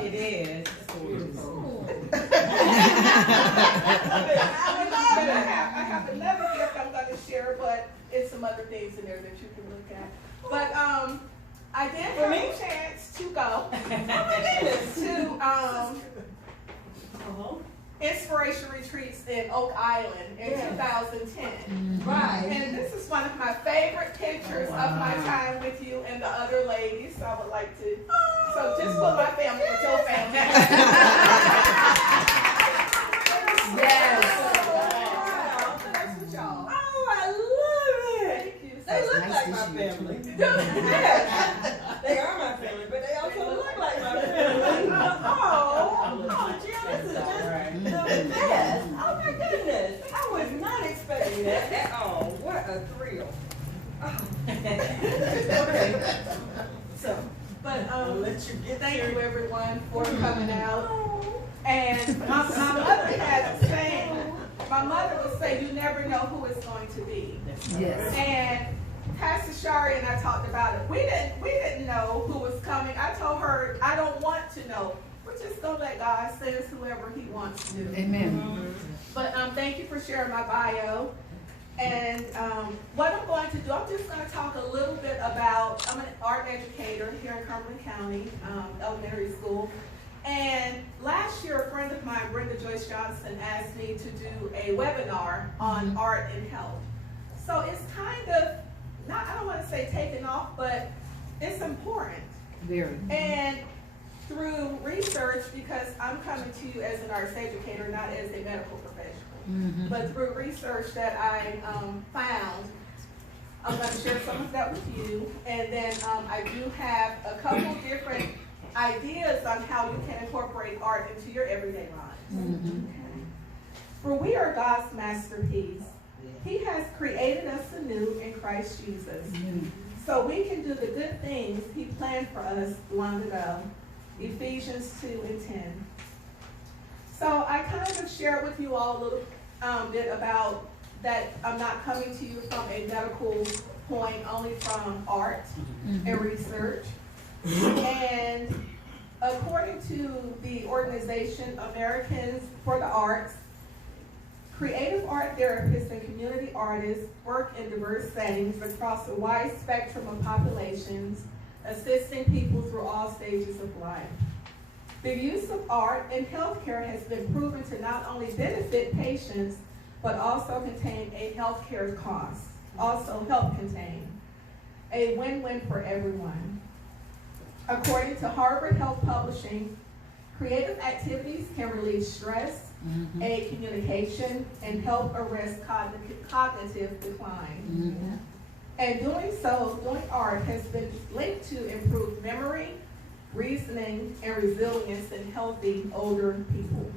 It is. I have another gift I'm going to share, but it's some other things in there that you can look at. But I did have a chance to go to inspiration retreats in Oak Island in 2010. Right. And this is one of my favorite pictures of my time with you and the other ladies. So I would like to, so just put my family with your family. Yes. That's with y'all. Oh, I love it. Thank you. They look nice like to my see you, family. too. Yes. They are my family, but they also look like my family. Oh, Jill, this is just the best. Oh my goodness. I was not expecting that at all. What a thrill. Oh. Okay. So, But I'll let you get thank there. you everyone for coming out. Oh. And my mother had a saying. My mother would say, "You never know who it's going to be." Yes. And Pastor Shari and I talked about it. We didn't know who was coming. I told her, I don't want to know. We're just gonna let God send us whoever He wants to. Amen. But thank you for sharing my bio. And what I'm going to do, I'm just going to talk a little bit about, I'm an art educator here in Cumberland County, elementary school. And last year, a friend of mine, Brenda Joyce Johnson, asked me to do a webinar on art and health. So it's kind of, not, I don't want to say taken off, but it's important. Very. And through research, because I'm coming to you as an arts educator, not as a medical professional, but through research that I found, I'm going to share some of that with you. And then I do have a couple different ideas on how you can incorporate art into your everyday lives. Okay. For we are God's masterpiece. He has created us anew in Christ Jesus. So we can do the good things He planned for us long ago. Ephesians 2:10. So I kind of shared with you all a little bit about that I'm not coming to you from a medical point, only from art and research. And according to the organization Americans for the Arts, creative art therapists and community artists work in diverse settings across a wide spectrum of populations, assisting people through all stages of life. The use of art in healthcare has been proven to not only benefit patients, but also contain a healthcare cost, also help contain a win-win for everyone. According to Harvard Health Publishing, creative activities can relieve stress, aid communication, and help arrest cognitive decline. And doing art has been linked to improved memory, reasoning, and resilience in healthy older people.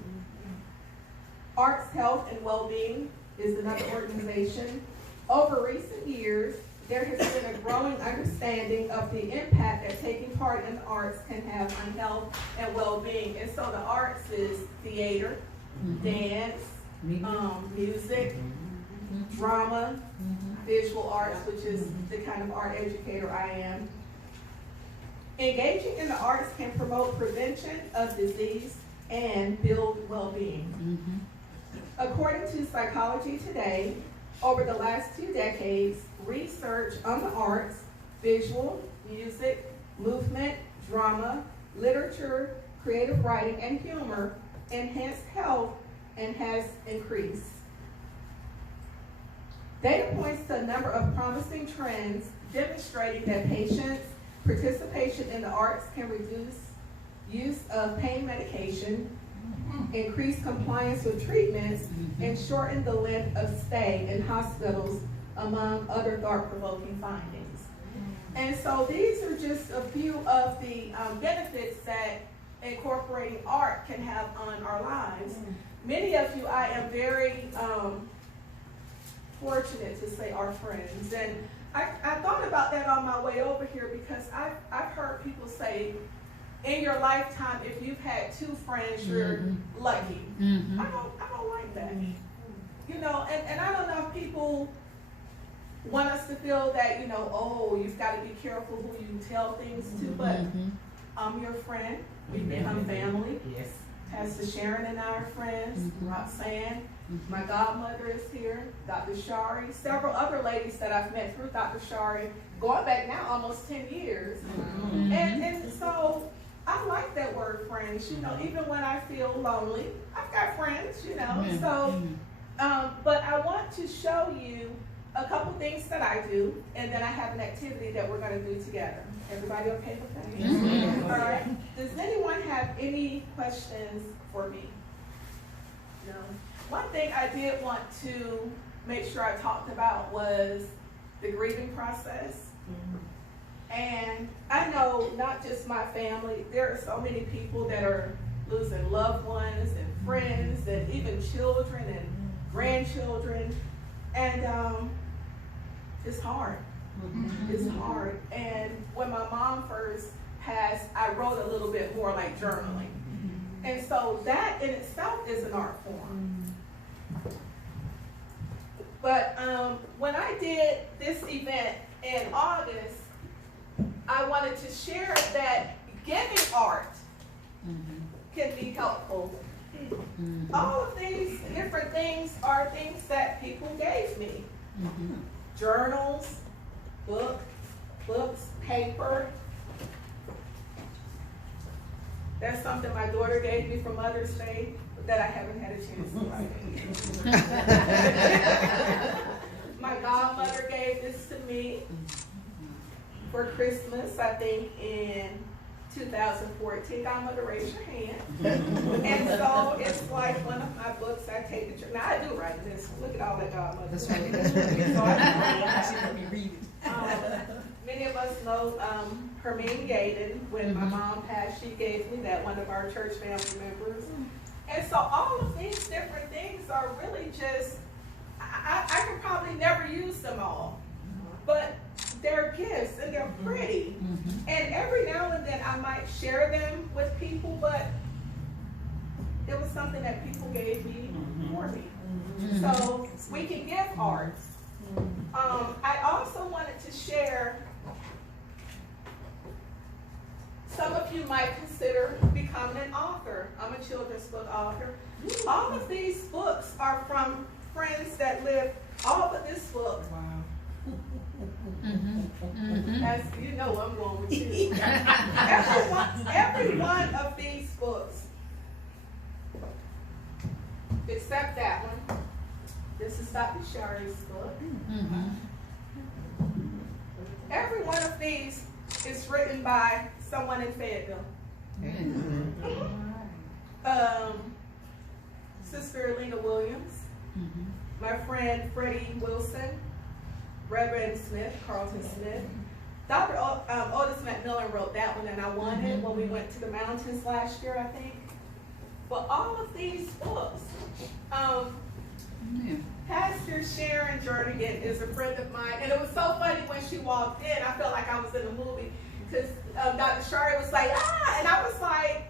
Arts, Health, and Wellbeing is another organization. Over recent years, there has been a growing understanding of the impact that taking part in the arts can have on health and well-being. And so the arts is theater, dance, music, drama, visual arts, which is the kind of art educator I am. Engaging in the arts can promote prevention of disease and build well-being. According to Psychology Today, over the last 2 decades, research on the arts, visual, music, movement, drama, literature, creative writing, and humor enhanced health and has increased. Data points to a number of promising trends demonstrating that patients' participation in the arts can reduce use of pain medication, increase compliance with treatments, and shorten the length of stay in hospitals, among other thought-provoking findings. And so these are just a few of the benefits that incorporating art can have on our lives. Many of you, I am very fortunate to say are friends. And I thought about that on my way over here because I've heard people say, in your lifetime, if you've had 2 friends, you're lucky. I don't like that. You know, and I don't know if people want us to feel that, you know, oh, you've got to be careful who you tell things to, but I'm your friend. We've become Amen. family. Yes. Pastor Sharon and I are friends. Roxanne, my godmother is here. Dr. Shari, several other ladies that I've met through Dr. Shari, going back now almost 10 years. And so I like that word friends, you know, even when I feel lonely, I've got friends, you know. So, but I want to show you a couple things that I do, and then I have an activity that we're going to do together. Everybody okay with that? Yes. All right. Does anyone have any questions for me? No. One thing I did want to make sure I talked about was the grieving process. And I know not just my family, there are so many people that are losing loved ones and friends and even children and grandchildren. And it's hard. It's hard. And when my mom first passed, I wrote a little bit more like journaling. And so that in itself is an art form. But when I did this event in August, I wanted to share that giving art can be helpful. All of these different things are things that people gave me. Journals, books, paper. That's something my daughter gave me for Mother's Day that I haven't had a chance to write. My godmother gave this to me for Christmas, I think in 2014. Godmother, raise your hand. And so it's like one of my books I take the, now I do write this. Look at all that godmother. That's right. So I Let me read it. many of us know Hermine Gaden. When my mom passed, she gave me that, one of our church family members. And so all of these different things are really just, I could probably never use them all, but they're gifts and they're pretty. And every now and then I might share them with people, but it was something that people gave me for me. So we can give art. I also wanted to share, some of you might consider becoming an author. I'm a children's book author. All of these books are from friends that live, all but this book. Wow. As you know, I'm going with you. Every one of these books, except that one. This is Dr. Shari's book. Every one of these is written by someone in Fayetteville. Sister Alina Williams, my friend Freddie Wilson, Reverend Smith, Carlton Smith. Dr. Otis McMillan wrote that one, and I won it when we went to the mountains last year, I think. But all of these books, Pastor Sharon Jernigan is a friend of mine, and it was so funny when she walked in. I felt like I was in a movie because Dr. Shari was like, and I was like,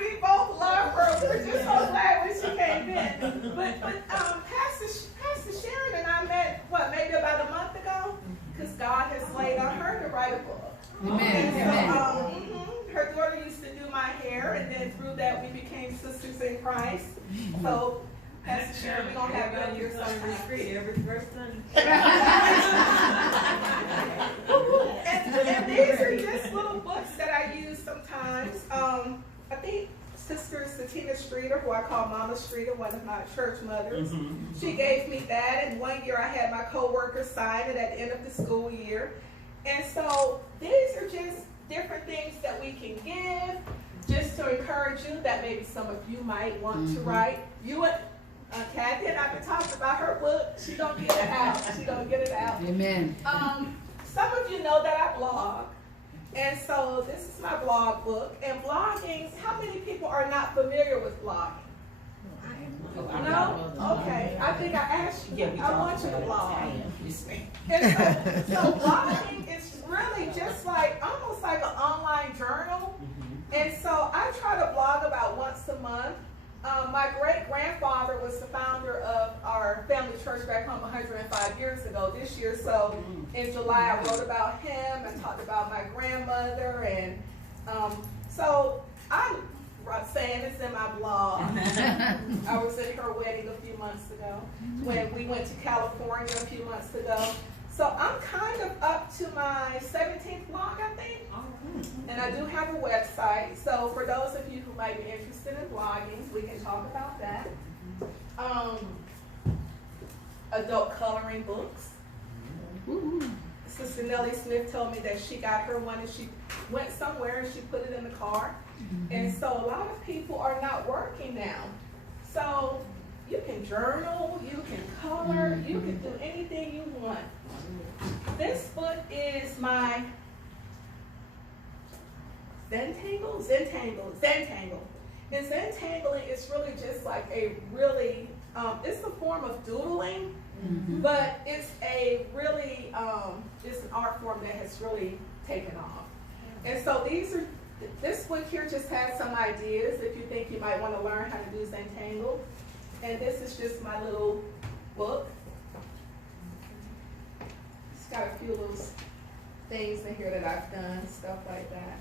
we both love her. We're just so glad when she came in. But Pastor Sharon and I met, maybe about a month ago, because God has laid on her to write a book. And so, her daughter used to do my hair, and then through that we became sisters in Christ. So, Pastor Sharon, we're going to have you on here sometime. Every first Sunday. And these are just little books that I use sometimes. I think Sister Satina Streeter, who I call Mama Streeter, one of my church mothers, she gave me that, and one year I had my co-worker sign it at the end of the school year. And so these are just different things that we can give, just to encourage you that maybe some of you might want to write. You and Kathy and I been talking about her book. She's gonna get it out. She's gonna get it out. Amen. Some of you know that I blog. And so this is my blog book. And blogging, how many people are not familiar with blogging? No? Okay. I think I asked you. I want you to blog. And so blogging is really just like, almost like an online journal. And so I try to blog about once a month. My great-grandfather was the founder of our family church back home 105 years ago this year. So in July, I wrote about him and talked about my grandmother, and so I saying it's in my blog. I was at her wedding a few months ago when we went to California a few months ago. So I'm kind of up to my 17th blog, I think. And I do have a website. So for those of you who might be interested in blogging, we can talk about that. Adult coloring books. Sister Nellie Smith told me that she got her one and she went somewhere and she put it in the car. And so a lot of people are not working now. So you can journal, you can color, you can do anything you want. This book is my Zentangle. And Zentangling is really just like a really, it's a form of doodling, but it's a really, it's an art form that has really taken off. And so this book here just has some ideas if you think you might want to learn how to do Zentangle. And this is just my little book. It's got a few little things in here that I've done, stuff like that.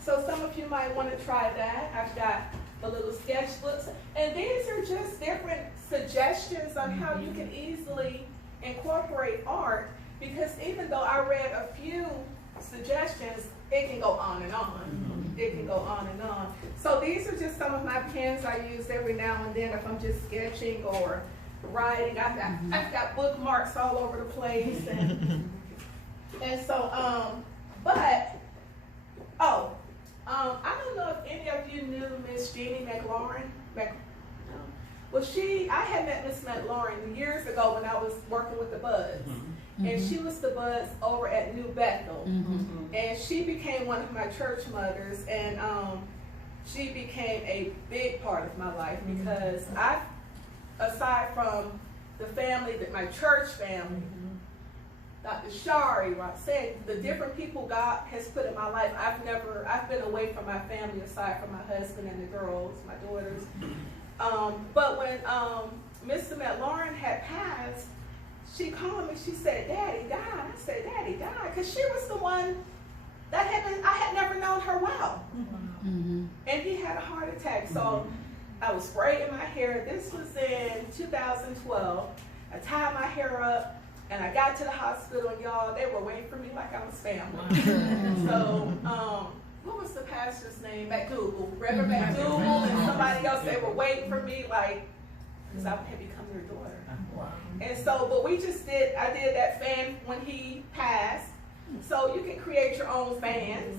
So some of you might want to try that. I've got the little sketchbooks. And these are just different suggestions on how you can easily incorporate art, because even though I read a few suggestions, it can go on and on. It can go on and on. So these are just some of my pens I use every now and then if I'm just sketching or writing. I've got bookmarks all over the place. And so, I don't know if any of you knew Miss Jeannie McLaurin. Well, I had met Miss McLaurin years ago when I was working with the Buds. And she was the Buds over at New Bethel. And she became one of my church mothers, and she became a big part of my life because aside from the family, my church family, Dr. Shari, Roxanne, the different people God has put in my life, I've been away from my family aside from my husband and the girls, my daughters. But when Mr. McLaurin had passed, she called me, she said, Daddy died. I said, Daddy died? Because she was the one that I had never known her well. And he had a heart attack. So I was braiding my hair. This was in 2012. I tied my hair up, and I got to the hospital, and y'all, they were waiting for me like I was family. So, what was the pastor's name? McDougal. Reverend McDougal and somebody else, they were waiting for me like, because I had become their daughter. And so, but I did that fan when he passed. So you can create your own fans.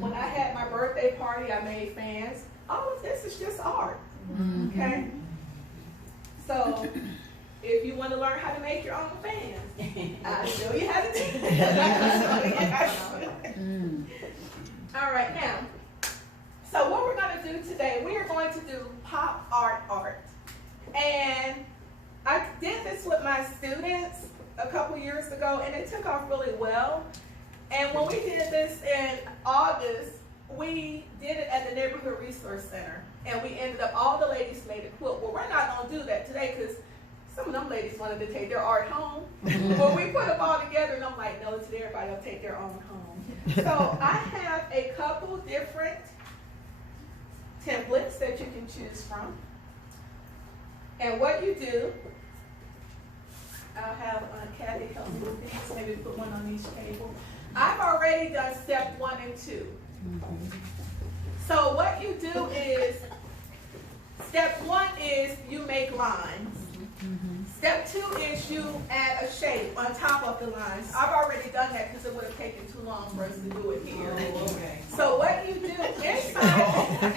When I had my birthday party, I made fans. All of this is just art, okay? So if you want to learn how to make your own fans, I'll show you how to do it. All right, now, so what we're going to do today, we are going to do pop art. And I did this with my students a couple years ago, and it took off really well. And when we did this in August, we did it at the Neighborhood Resource Center. And we ended up, all the ladies made a quilt. Well, we're not going to do that today because some of them ladies wanted to take their art home. But we put them all together, and I'm like, no, today everybody will take their own home. So I have a couple different templates that you can choose from. And what you do, I'll have Kathy help me with these, maybe put one on each table. I've already done step 1 and 2. So what you do is, step 1 is you make lines. Step 2 is you add a shape on top of the lines. I've already done that because it would have taken too long for us to do it here. So what you do inside,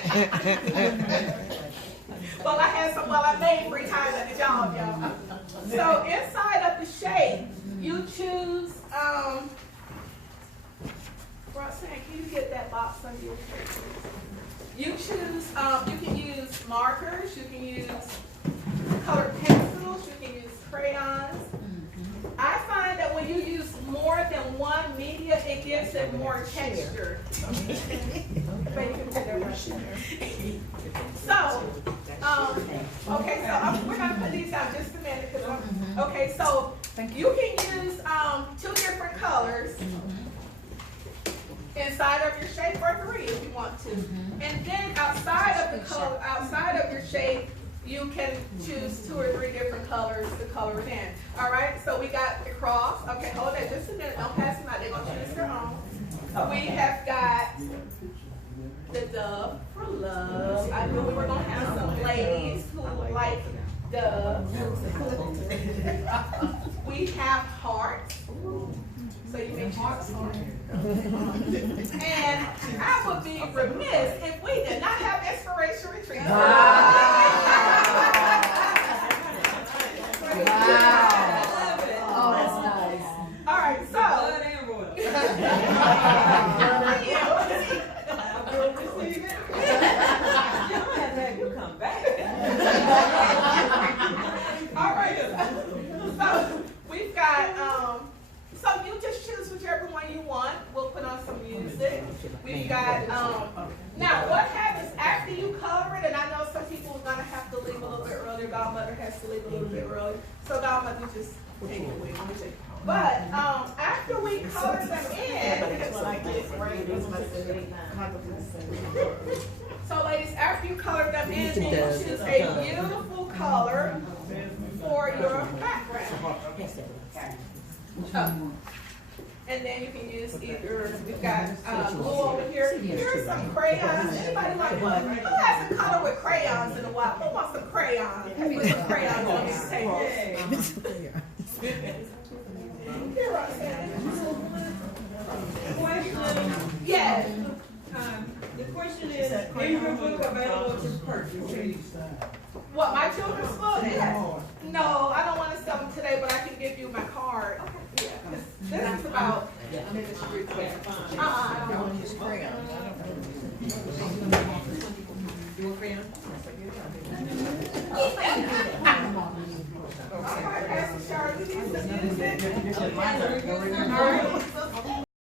well, I made 3 times at the job, y'all. So inside of the shape, you choose, Roxanne, can you get that box under your shirt? You choose, you can use markers, you can use colored pencils, you can use crayons. I find that when you use more than one media, it gives it more texture. So, okay, so we're going to put these out just a minute. Okay, so you can use 2 different colors inside of your shape, or 3 if you want to. And then outside of the color, outside of your shape, you can choose 2 or 3 different colors to color it in. All right, so we got the cross. Okay, hold that just a minute. Don't pass them out. They're going to choose their own. We have got the dove for love. I knew we were going to have some ladies who like doves. We have hearts. So you make hearts. And I would be remiss if we did not have inspiration retreat. Wow. Oh, that's nice. All right, so. You come back. All right, so we've got, so you just choose whichever one you want. We'll put on some music. We've got, now what happens after you color it, and I know some people are gonna have to leave a little bit earlier, Godmother has to leave a little bit early, so Godmother just take it away. But after we color them in, so ladies, after you color them in, then you choose a beautiful color for your background. And then you can use either, we've got glue over here. Here's some crayons. Anybody like what? Who hasn't colored with crayons in a while? Who wants some crayons? Put some crayons on this table. Here, Roxanne. Question. Yes. The question is your book available to purchase? What, my children's book? No, I don't want to sell them today, but I can give you my card. Yeah, this is about. I don't want to use crayons. You want crayon? All right, Pastor Shari, you need some music? All right.